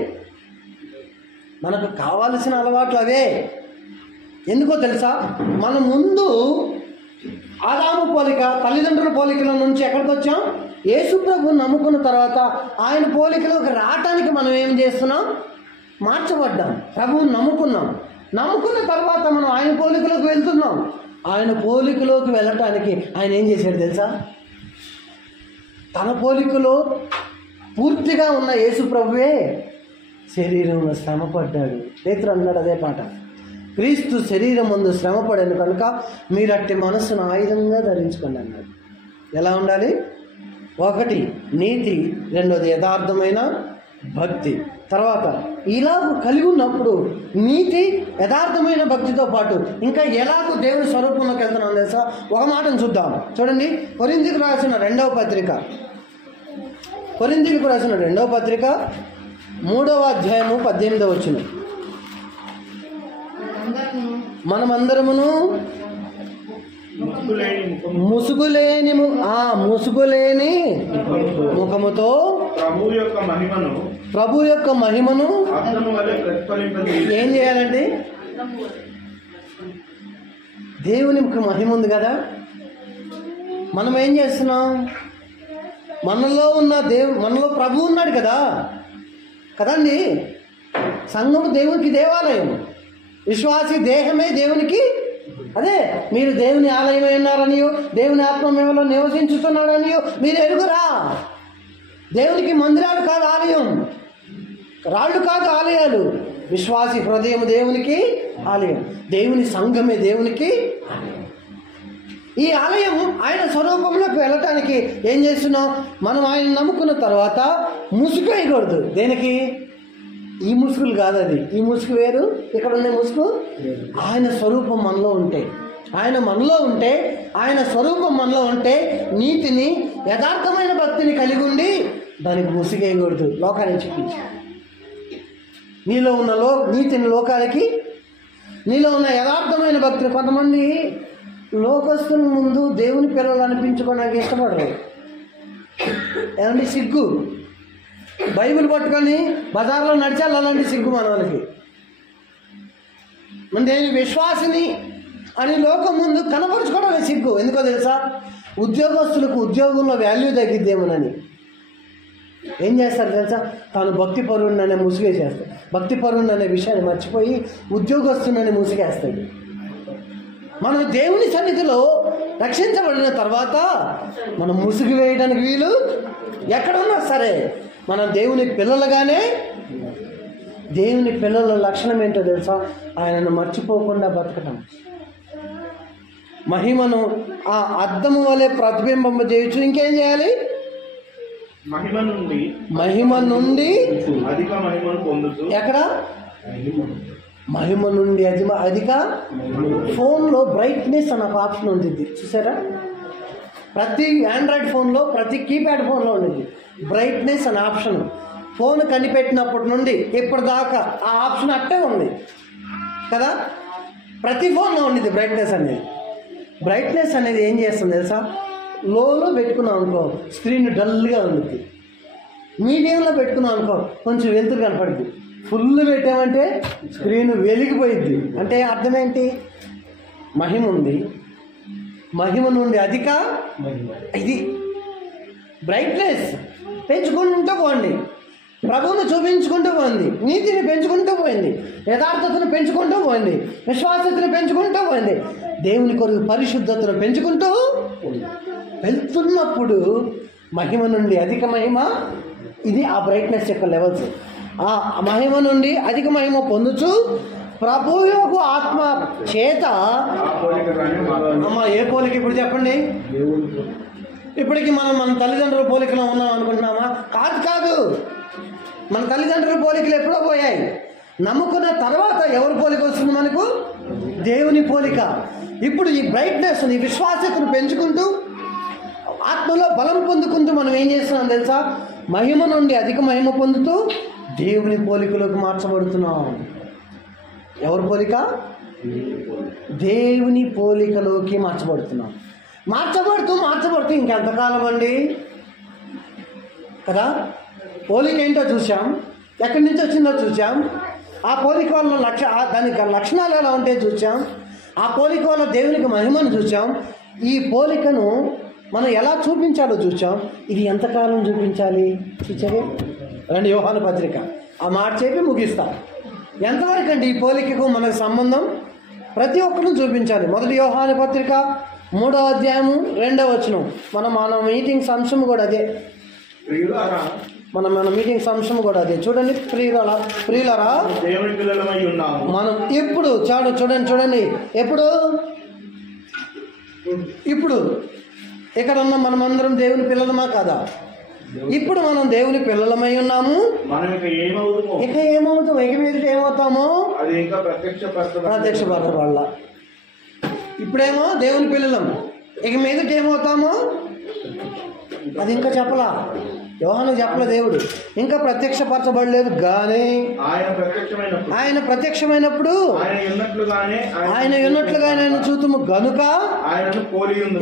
మనకు కావాల్సిన అలవాట్లు అవే. ఎందుకో తెలుసా? మనం ముందు ఆదాము పోలిక, తల్లిదండ్రుల పోలికల నుంచి ఎక్కడికి వచ్చాం? యేసు ప్రభువుని నమ్ముకున్న తర్వాత ఆయన పోలికలోకి రావటానికి మనం ఏం చేస్తున్నాం? మార్చబడ్డాం. ప్రభువుని నమ్ముకున్న తర్వాత మనం ఆయన పోలికలోకి వెళ్తున్నాం. ఆయన పోలికలోకి వెళ్ళటానికి ఆయన ఏం చేశాడు తెలుసా? తన పోలికలో పూర్తిగా ఉన్న యేసు ప్రభువే శరీరంలో శ్రమపడ్డాడు. పేతురు అన్నాడు అదే పాట, క్రీస్తు శరీరం ముందు శ్రమపడాను కనుక మీరు అట్టి మనస్సును ఆయుధంగా ధరించుకోండి అన్నాడు. ఎలా ఉండాలి? ఒకటి నీతి, రెండోది యథార్థమైన భక్తి. తర్వాత ఇలాగ కలిగి ఉన్నప్పుడు నీతి, యథార్థమైన భక్తితో పాటు ఇంకా ఎలాగో దేవుని స్వరూపంలోకి వెళ్తున్నాం తెలుసా? ఒక మాటను చూద్దాం. చూడండి, కొరింథీయులకు రాసిన రెండవ పత్రిక 3వ అధ్యాయము 18వ వచనం. మనమందరమును ముసుగులేని ముఖముతో ప్రభు యొక్క మహిమను ఏం చేయాలండి? దేవునికి మహిమ ఉంది కదా, మనం ఏం చేస్తున్నాం? మనలో ప్రభు ఉన్నాడు కదండి. సంఘము దేవునికి దేవాలయం, విశ్వాసి దేహమే దేవునికి. అదే మీరు దేవుని ఆలయమై ఉన్నారనియో, దేవుని ఆత్మ మేమలో నివసించుతున్నాడనియో మీరు ఎరుగురా. దేవునికి మందిరాలు కాదు ఆలయం, రాళ్ళు కాదు ఆలయాలు. విశ్వాసి హృదయం దేవునికి ఆలయం. దేవుని సంఘమే దేవునికి ఆలయం. ఈ ఆలయం ఆయన స్వరూపంలోకి వెళ్ళటానికి ఏం చేస్తున్నాం? మనం ఆయన నమ్ముకున్న తర్వాత ముసుగు వేయకూడదు. దేనికి? ఈ ముసుగులు కాదు, అది ఈ ముసుగు వేరు, ఇక్కడ ఉన్న ముసుగు. ఆయన స్వరూపం మనలో ఉంటే, ఆయన మనలో ఉంటే, ఆయన స్వరూపం మనలో ఉంటే నీతిని, యథార్థమైన భక్తిని కలిగి ఉండి దానికి ముసుగేయకూడదు. లోకానికి చూపించి నీలో ఉన్న నీతిని లోకానికి, నీలో ఉన్న యథార్థమైన భక్తిని. కొంతమంది లోకస్తుల ముందు దేవుని పిల్లలు అనిపించుకోవడానికి ఇష్టపడరు. ఏమంటే సిగ్గు. బైబిల్ పట్టుకొని బజార్లో నడిచాలి, అలాంటి సిగ్గు మన వాళ్ళకి. మన దేవుని విశ్వాసిని అని లోకం ముందు కనపరుచుకోవడమే సిగ్గు. ఎందుకో తెలుసా? ఉద్యోగస్తులకు ఉద్యోగంలో వాల్యూ తగ్గిద్దేమోనని ఏం చేస్తారు తెలుసా? తాను భక్తి పరువుని అనే ముసుగేసేస్తాడు. భక్తి పరువుని అనే విషయాన్ని మర్చిపోయి ఉద్యోగస్తుని ముసుగేస్తాడు. మనం దేవుని సన్నిధిలో రక్షించబడిన తర్వాత మనం ముసుగు వేయడానికి వీలు ఎక్కడున్నా సరే. మనం దేవుని పిల్లలుగానే, దేవుని పిల్లల లక్షణం ఏంటో తెలుసా? ఆయనను మర్చిపోకుండా బతకటం. మహిమను ఆ అద్దము వలె ప్రతిబింబం చేయొచ్చు. ఇంకేం చేయాలి? మహిమ నుండి అధిక మహిమను పొందుతూ. ఎక్కడ? మహిమ నుండి అధిక. ఫోన్లో బ్రైట్నెస్ అన్న ఒక ఆప్షన్ ఉంటుంది, చూసారా? ప్రతి ఆండ్రాయిడ్ ఫోన్లో, ప్రతి కీప్యాడ్ ఫోన్లో ఉండేది బ్రైట్నెస్ అనే ఆప్షన్. ఫోన్ కనిపెట్టినప్పటి నుండి ఇప్పటిదాకా ఆ ఆప్షన్ అట్టే ఉంది కదా. ప్రతి ఫోన్లో ఉండేది బ్రైట్నెస్ అనేది. బ్రైట్నెస్ అనేది ఏం చేస్తుంది తెలుసా? లోలో పెట్టుకున్నాం అనుకో స్క్రీన్ డల్గా ఉంటుంది. మీడియంలో పెట్టుకున్నాం అనుకో కొంచెం వెలుతురు కనపడుద్ది. ఫుల్ పెట్టామంటే స్క్రీన్ వెలిగిపోయింది. అంటే అర్థం ఏంటి? మహిమ ఉంది, మహిమ నుండి అధిక. ఇది బ్రైట్నెస్ పెంచుకుంటూ పోండి. ప్రభువును చూపించుకుంటూ పోయింది, నీతిని పెంచుకుంటూ పోయింది, యథార్థతను పెంచుకుంటూ పోయింది, విశ్వాసతను పెంచుకుంటూ పోయింది, దేవుని కొరకు పరిశుద్ధతను పెంచుకుంటూ వెళ్తున్నప్పుడు మహిమ నుండి అధిక మహిమ. ఇది ఆ బ్రైట్నెస్ యొక్క లెవెల్స్. ఆ మహిమ నుండి అధిక మహిమ పొందుచు ప్రభు యొక్క ఆత్మ చేత. అమ్మా ఏ పోలిక ఇప్పుడు చెప్పండి? ఇప్పటికి మనం మన తల్లిదండ్రుల పోలికలో ఉన్నాం అనుకుంటున్నామా? కాదు. మన తల్లిదండ్రుల పోలికలు ఎప్పుడో పోయాయి. నమ్ముకున్న తర్వాత ఎవరి పోలిక వస్తుంది మనకు? దేవుని పోలిక. ఇప్పుడు ఈ బ్రైట్నెస్, ఈ విశ్వాసతను పెంచుకుంటూ ఆత్మలో బలం పొందుకుంటూ మనం ఏం చేస్తున్నాం తెలుసా? మహిమ నుండి అధిక మహిమ పొందుతూ దేవుని పోలికలోకి మార్చబడుతున్నాం. ఎవరి పోలిక? దేవుని పోలికలోకి మార్చబడుతున్నాం. మార్చబడుతూ ఇంకెంతకాలం అండి కదా. పోలిక ఏంటో చూసాం, ఎక్కడి నుంచి వచ్చిందో చూసాం, ఆ పోలిక వల్ల దానికి లక్షణాలు ఎలా ఉంటాయో చూసాం, ఆ పోలిక వల్ల దేవునికి మహిమను చూసాం. ఈ పోలికను మనం ఎలా చూపించాలో చూసాం. ఇది ఎంతకాలం చూపించాలి? చూచారే రండి యోహాను పత్రిక. ఆ మాట చెప్పి ముగిస్తాం. ఎంతవరకు అండి ఈ పోలికకు మనకు సంబంధం? ప్రతి ఒక్కరు చూపించాలి. మొదటి యోహాను పత్రిక 3వ అధ్యాయము 2వ వచనం. మన మీటింగ్స్ అంశం కూడా అదే. మన మీటింగ్స్ అంశం కూడా అదే. చూడండి ప్రియులరా, దేవుని పిల్లలమై ఉన్నాము. మనం ఇప్పుడు చూడండి ఇప్పుడు ఇక్కడ ఉన్న మనమందరం దేవుని పిల్లలమా కాదా? ఇప్పుడు మనం దేవుని పిల్లలమై ఉన్నాము. ఇక ఏమవుతాం? ఇక మీద ఏమవుతామో ప్రత్యక్షపరచబడాల. ఇప్పుడేమో దేవుని పిల్లలం, ఇక మీదట ఏమవుతామో అది ఇంకా చెప్పలా. యోహాను చెప్పలే దేవుడు. ఇంకా ప్రత్యక్షపరచబడలేదు కానీ ఆయన ప్రత్యక్షమైనప్పుడు ఆయన ఉన్నట్లుగానే చూతుము గనుక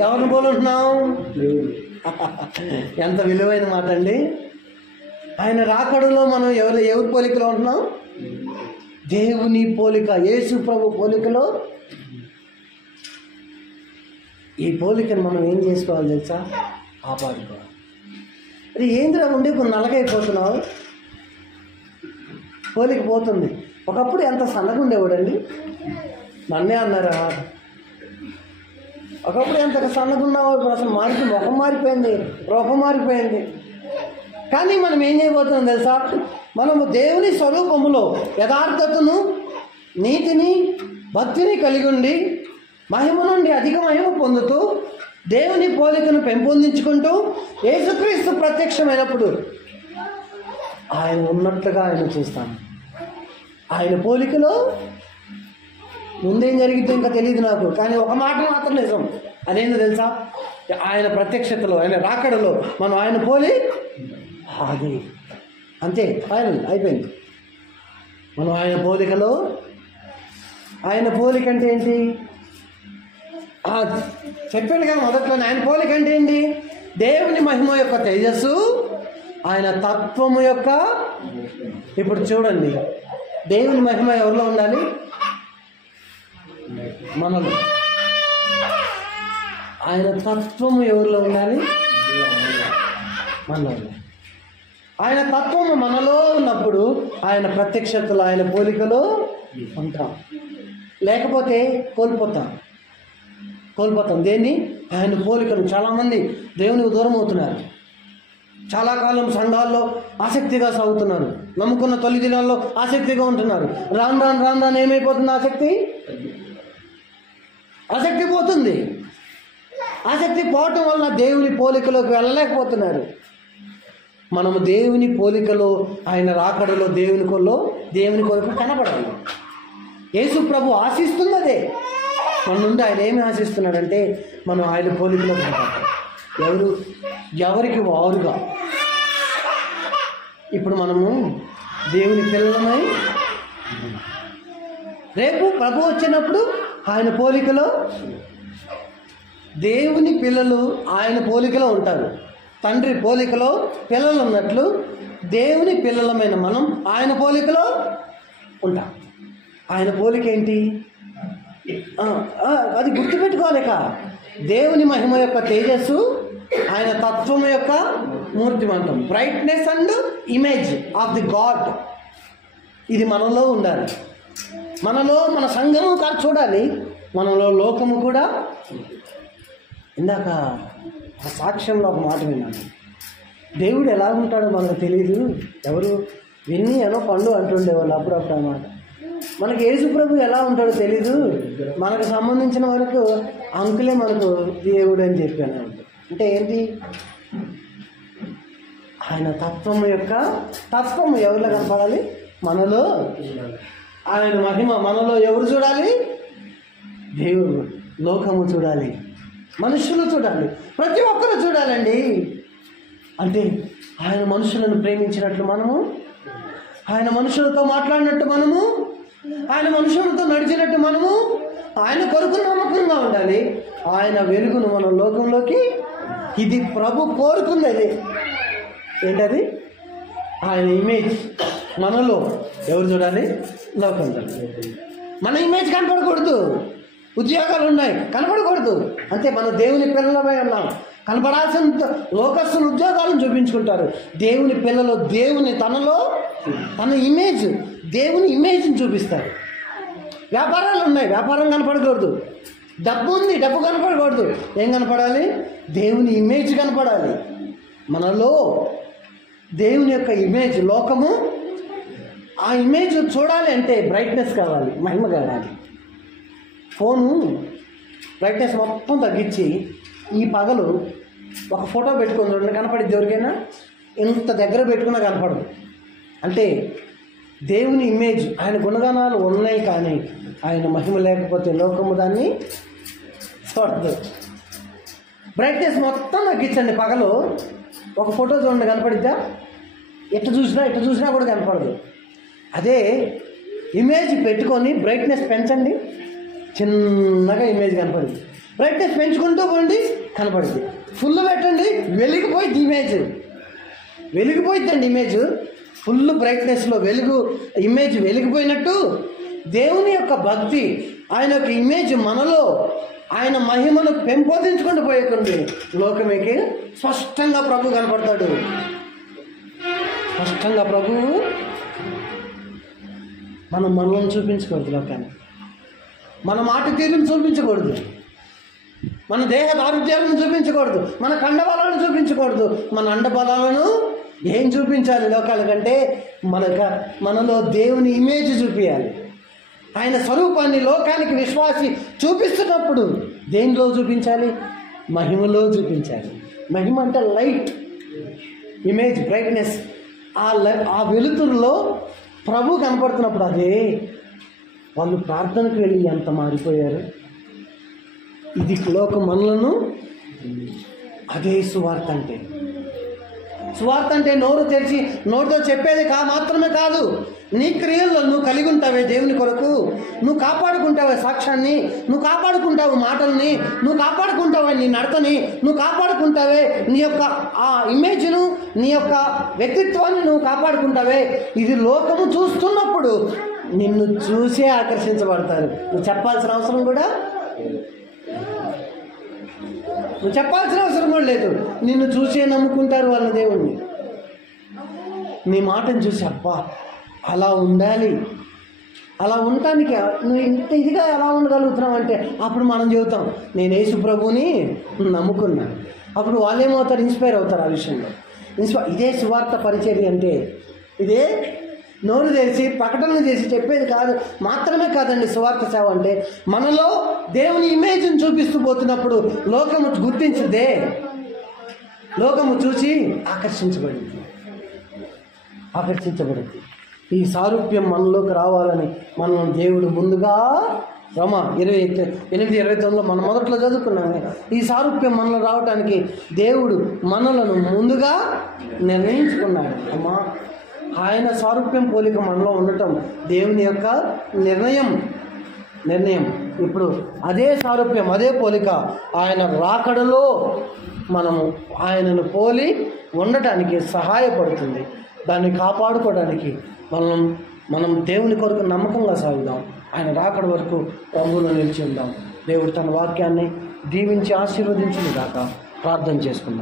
ఎవరిని పోలుంటున్నాం? ఎంత విలువైన మాట అండి. ఆయన రాకడలో మనం ఎవరి పోలికలో ఉంటున్నాం? దేవుని పోలిక, యేసు ప్రభు పోలికలో. ఈ పోలికను మనం ఏం చేసుకోవాలి తెలుసా? కాపాడుకోవాలి. అది ఏంద్రా ఉండి కొన్ని నలగైపోతున్నావు, పోలిక పోతుంది. ఒకప్పుడు ఎంత సన్నగా ఉండేవాడండి, నన్నే అన్నారా? ఒకప్పుడు ఎంత సన్నగా ఉన్నావు, ఇప్పుడు అసలు ముఖం మారిపోయింది, రూపం మారిపోయింది. కానీ మనం ఏం చేయబోతున్నాం తెలుసా? మనము దేవుని స్వరూపములో యథార్థతను, నీతిని భక్తిని కలిగి ఉండి మహిమ నుండి అధిక మహిమ పొందుతూ దేవుని పోలికను పెంపొందించుకుంటూ యేసుక్రీస్తు ప్రత్యక్షమైనప్పుడు ఆయన ఉన్నట్లుగా ఆయన చూస్తాను. ఆయన పోలికలో ముందేం జరిగితే ఇంకా తెలియదు నాకు, కానీ ఒక మాట మాత్రం నిజం. అదేందో తెలుసా? ఆయన ప్రత్యక్షతలో, ఆయన రాకడలో మనం ఆయన పోలి అది అంతే, ఫైనల్ అయిపోయింది. మనం ఆయన పోలికలో, ఆయన పోలిక అంటే ఏంటి చెప్పాను కదా మొదట్లో. ఆయన పోలిక అంటే ఏంటి? దేవుని మహిమ యొక్క తేజస్సు, ఆయన తత్వము యొక్క. ఇప్పుడు చూడండి, దేవుని మహిమ ఎవరిలో ఉండాలి? మనలో. ఆయన తత్వము ఎవరిలో ఉండాలి? మనలో. ఆయన తత్వము మనలో ఉన్నప్పుడు ఆయన ప్రత్యక్షతలో, ఆయన పోలికలో ఉంటాం. లేకపోతే కోల్పోతాం. దేన్ని? ఆయన పోలికను. చాలామంది దేవునికి దూరం అవుతున్నారు. చాలా కాలం సంఘాల్లో ఆసక్తిగా సాగుతున్నారు. నమ్ముకున్న తొలి దినాల్లో ఆసక్తిగా ఉంటున్నారు. రాను రాను ఏమైపోతుంది? ఆసక్తి పోతుంది. ఆసక్తి పోవటం వల్ల దేవుని పోలికలోకి వెళ్ళలేకపోతున్నారు. మనము దేవుని పోలికలో, ఆయన రాకడలో దేవుని కొరకు కనపడాలి. యేసు ప్రభు ఆశిస్తున్నదే మన నుండి. ఆయన ఏమి ఆశిస్తున్నాడంటే మనం ఆయన పోలికలో కనపడాలి. ఎవరికి వారుగా. ఇప్పుడు మనము దేవుని పిల్లలమై రేపు ప్రభు వచ్చినప్పుడు ఆయన పోలికలో, దేవుని పిల్లలు ఆయన పోలికలో ఉంటారు. తండ్రి పోలికలో పిల్లలు ఉన్నట్లు దేవుని పిల్లలమైన మనం ఆయన పోలికలో ఉంటాం. ఆయన పోలిక ఏంటి? అది గుర్తుపెట్టుకోలేక, దేవుని మహిమ యొక్క తేజస్సు, ఆయన తత్వం యొక్క మూర్తిమంతం, brightness and image of the god. ఇది మనలో ఉండాలి. మనలో మన సంఘము చూడాలి, మనలో లోకము కూడా. ఇందాక ఆ సాక్ష్యంలో ఒక మాట విన్నాను. దేవుడు ఎలా ఉంటాడో మనకు తెలియదు. ఎవరు విన్ని అనో పండు అంటుండేవాళ్ళు అప్పుడప్పుడు అన్నమాట. మనకి యేసు ప్రభు ఎలా ఉంటాడో తెలీదు. మనకు సంబంధించిన వరకు అంకులే మనకు దేవుడు అని చెప్పాను. అంటే ఏంటి? ఆయన తత్వము ఎవరిలో కనపడాలి? మనలో. ఆయన మహిమ మనలో ఎవరు చూడాలి? దేవుడు. లోకము చూడాలి, మనుషులు చూడాలి, ప్రతి ఒక్కరు చూడాలండి. అంటే ఆయన మనుషులను ప్రేమించినట్లు మనము, ఆయన మనుషులతో మాట్లాడినట్టు మనము, ఆయన మనుషులతో నడిచినట్టు మనము ఆయన కొరకు నమ్మకంగా ఉండాలి. ఆయన వెలుగును మన లోకంలోకి. ఇది ప్రభు కోరుకుంది. అది ఏంటది? ఆయన ఇమేజ్ మనలో ఎవరు చూడాలి? లోకం చూడాలి. మన ఇమేజ్ కనపడకూడదు. ఉద్యోగాలు ఉన్నాయి, కనపడకూడదు. అంతే, మన దేవుని పిల్లలమై ఉన్నాం. కనపడాల్సిన లోకస్తులు ఉద్యోగాలను చూపించుకుంటారు. దేవుని పిల్లలు దేవుని తన ఇమేజ్, దేవుని ఇమేజ్ని చూపిస్తారు. వ్యాపారాలు ఉన్నాయి, వ్యాపారం కనపడకూడదు. డబ్బు ఉంది, డబ్బు కనపడకూడదు. ఏం కనపడాలి? దేవుని ఇమేజ్ కనపడాలి. మనలో దేవుని యొక్క ఇమేజ్, లోకము. ఆ ఇమేజ్ చూడాలి అంటే బ్రైట్నెస్ కావాలి, మహిమ కావాలి. ఫోను బ్రైట్నెస్ మొత్తం తగ్గించి ఈ పగలు ఒక ఫోటో పెట్టుకుని చూడండి, కనపడిద్ది ఎవరికైనా? ఇంత దగ్గర పెట్టుకున్నా కనపడదు. అంటే దేవుని ఇమేజ్, ఆయన గుణగణాలు ఉన్నాయి, కానీ ఆయన మహిమ లేకపోతే లోకము దాన్ని చూడదు. బ్రైట్నెస్ మొత్తం తగ్గించండి. పగలు ఒక ఫోటో చూడండి, కనపడిద్దా? ఎట్టు చూసినా కూడా కనపడదు. అదే ఇమేజ్ పెట్టుకొని బ్రైట్నెస్ పెంచండి, చిన్నగా ఇమేజ్ కనపడింది. బ్రైట్నెస్ పెంచుకుంటూ పోండి, కనపడింది. ఫుల్ పెట్టండి, వెలిగిపోయింది ఇమేజ్. వెలిగిపోయిద్దండి ఇమేజ్. ఫుల్ బ్రైట్నెస్లో ఇమేజ్ వెలిగిపోయినట్టు దేవుని యొక్క భక్తి, ఆయన యొక్క ఇమేజ్ మనలో, ఆయన మహిమను పెంపొందించుకుంటూ పోయేకండి లోకమేకి స్పష్టంగా ప్రభు కనపడతాడు. స్పష్టంగా ప్రభువు. మనం మనల్ని చూపించకూడదు లోకాన్ని, మన మాట తీరును చూపించకూడదు, మన దేహ దారుద్యాలను చూపించకూడదు, మన కండబలాలను చూపించకూడదు, మన అండబలాలను ఏం చూపించాలి లోకాల కంటే? మనలో దేవుని ఇమేజ్ చూపించాలి. ఆయన స్వరూపాన్ని లోకానికి విశ్వాసి చూపిస్తున్నప్పుడు దేనిలో చూపించాలి? మహిమలో చూపించాలి. మహిమ అంటే లైట్, ఇమేజ్, బ్రైట్నెస్. ఆ వెలుతురులో ప్రభు కనపడుతున్నప్పుడు అదే వాళ్ళు ప్రార్థనకు వెళ్ళి ఎంత మారిపోయారు. ఇది లోక మనలను, అదే సువార్త అంటే. సువార్త అంటే నోరు తెరిచి నోటితో చెప్పేది మాత్రమే కాదు. నీ క్రియల్లో నువ్వు కలిగి ఉంటావే దేవుని కొరకు, నువ్వు కాపాడుకుంటావే సాక్ష్యాన్ని, నువ్వు కాపాడుకుంటావు మాటల్ని, నువ్వు కాపాడుకుంటావే నీ నడతని, నువ్వు కాపాడుకుంటావే నీ యొక్క ఆ ఇమేజ్ను, నీ యొక్క వ్యక్తిత్వాన్ని నువ్వు కాపాడుకుంటావే. ఇది లోకము చూస్తున్నప్పుడు నిన్ను చూసే ఆకర్షించబడతారు. నువ్వు చెప్పాల్సిన అవసరం కూడా లేదు. నిన్ను చూసే నమ్ముకుంటారు వాళ్ళ దేవుణ్ణి. నీ మాటను చూసి అబ్బా అలా ఉండాలి, అలా ఉండటానికి నువ్వు ఇంత ఇదిగా ఎలా ఉండగలుగుతున్నావు అంటే అప్పుడు మనం చెబుతాం నేను యేసు ప్రభువుని నమ్ముకున్నాను. అప్పుడు వాళ్ళేమవుతారు? ఇన్స్పైర్ అవుతారు ఆ విషయంలో. ఇదే సువార్త పరిచర్య అంటే. ఇదే నోరు తెరిచి ప్రకటనలు చేసి చెప్పేది కాదు మాత్రమే కాదండి సువార్త సేవ అంటే. మనలో దేవుని ఇమేజ్ని చూపిస్తూ పోతున్నప్పుడు లోకము గుర్తించదే, లోకము చూసి ఆకర్షించబడింది. ఈ సారూప్యం మనలోకి రావాలని మనం దేవుడు ముందుగా రమ 28-29 మనం మొదట్లో చదువుకున్నాము. ఈ సారూప్యం మనలో రావటానికి దేవుడు మనలను ముందుగా నిర్ణయించుకున్నాడు. అమ్మా, ఆయన సారూప్యం పోలిక మనలో ఉండటం దేవుని యొక్క నిర్ణయం. ఇప్పుడు అదే సారూప్యం, అదే పోలిక ఆయన రాకడలో మనము ఆయనను పోలి ఉండటానికి సహాయపడుతుంది. దాన్ని కాపాడుకోవడానికి మనం దేవుని కొరకు నమ్మకంగా సాగుదాం. ఆయన రాకడ వరకు ప్రభువులో నిలిచి ఉందాం. దేవుడు తన వాక్యాన్ని దీవించి ఆశీర్వదించును గాక. ప్రార్థన చేసుకుందాం.